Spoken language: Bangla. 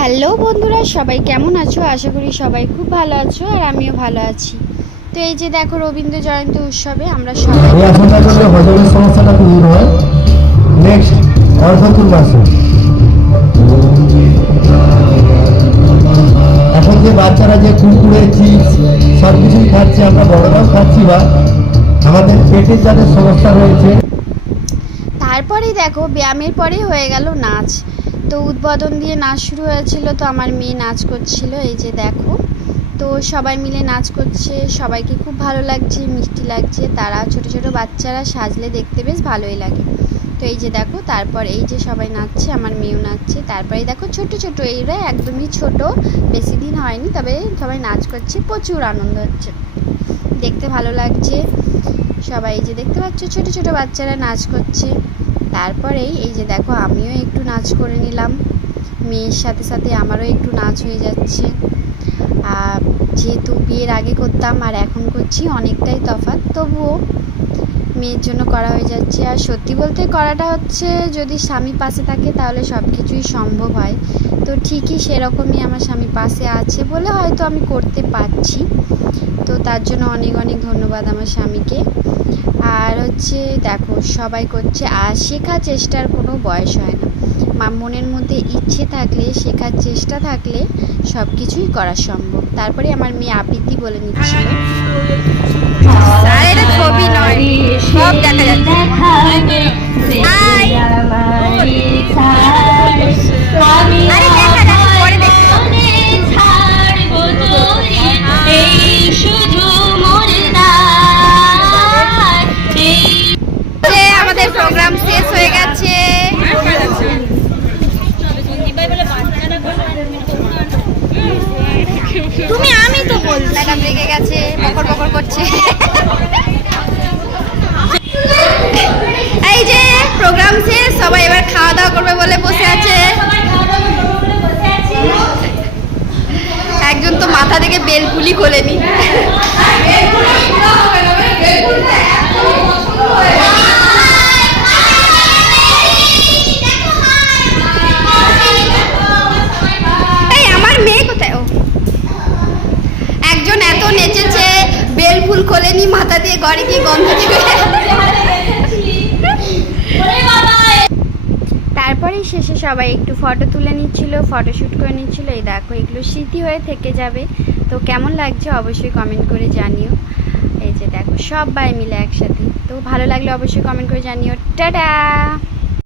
হ্যালো বন্ধুরা, সবাই কেমন আছো? আশা করি সবাই খুব ভালো আছো আর আমিও ভালো আছি। তো এই যে দেখো, রবীন্দ্র জয়ন্তী উৎসবে আমরা সবাই হজমের সমস্যাটা দূর হয় নেক্সট অর্ধতুল মাসে। এখন যে বাচ্চারা যে কুরকুরে চিপস সব কিছুই খাচ্ছে, আমরা বড়রাও খাচ্ছি, বা আমাদের পেটের যাদের সমস্যা রয়েছে। তারপরেই দেখো, ব্যায়ামের পরেই হয়ে গেল নাচ। তো উদ্বোধন দিয়ে নাচ শুরু হয়েছিল, তো আমার মেয়ে নাচ করছিল। এই যে দেখো, তো সবাই মিলে নাচ করছে, সবাইকে খুব ভালো লাগছে, মিষ্টি লাগছে। তারা ছোট ছোট বাচ্চারা সাজলে দেখতে বেশ ভালোই লাগে। তো এই যে দেখো, তারপর এই যে সবাই নাচছে, আমার মেয়েও নাচছে। তারপরে দেখো ছোট ছোট, এইরা একদমই ছোট, বেশি দিন হয়নি, তবে সবাই নাচ করছে, প্রচুর আনন্দ হচ্ছে, দেখতে ভালো লাগছে। সবাই এই যে দেখতে পাচ্ছ, ছোট ছোট বাচ্চারা নাচ করছে। তারপরেই এই যে দেখো, আমিও একটু নাচ করে নিলাম, মেয়ের সাথে সাথে আমারও একটু নাচ হয়ে যাচ্ছে। আর যেহেতু বিয়ের আগে করতাম আর এখন করছি, অনেকটাই তফাৎ, তবুও মেয়ের জন্য করা হয়ে যাচ্ছে। আর সত্যি বলতে করাটা হচ্ছে, যদি স্বামী পাশে থাকে তাহলে সব কিছুই সম্ভব হয়। তো ঠিকই সেরকমই আমার স্বামী পাশে আছে বলে হয়তো আমি করতে পারছি। তো তার জন্য অনেক অনেক ধন্যবাদ আমার স্বামীকে। আর হচ্ছে দেখো, সবাই করছে, আর শেখার চেষ্টার কোনো বয়স হয় না। মনের মধ্যে ইচ্ছে থাকলে, শেখার চেষ্টা থাকলে সব কিছুই করা সম্ভব। তারপরে আমার মেয়ে আবৃত্তি বলে নিচ্ছিল। এটা ছবি নয়, সব দেখা যাচ্ছে। আমাদের প্রোগ্রাম শেষ হয়ে গেছে। তুমি আমি তো বল, ম্যাডাম রেগে গেছে, বকর বকর করছে। এই যে প্রোগ্রাম শেষ, সবাই এবার খাওয়া দাওয়া করবে বলে বসে আছে। একজন তো মাথা থেকে বেলপুলি খোলেনি। একজন এত নেচেছে, বেলফুল খোলেনি, মাথা দিয়ে ঘরে গিয়ে গন্ধ দিবে। তারপরেই শেষে সবাই একটু ফটো তুলে নিচ্ছিল, ফটোশ্যুট করে নিচ্ছিল। এই দেখো, এগুলো স্মৃতি হয়ে থেকে যাবে। তো কেমন লাগছে অবশ্যই কমেন্ট করে জানিও। এই যে দেখো, সবাই মিলে একসাথে। তো ভালো লাগলে অবশ্যই কমেন্ট করে জানিও। টাটা।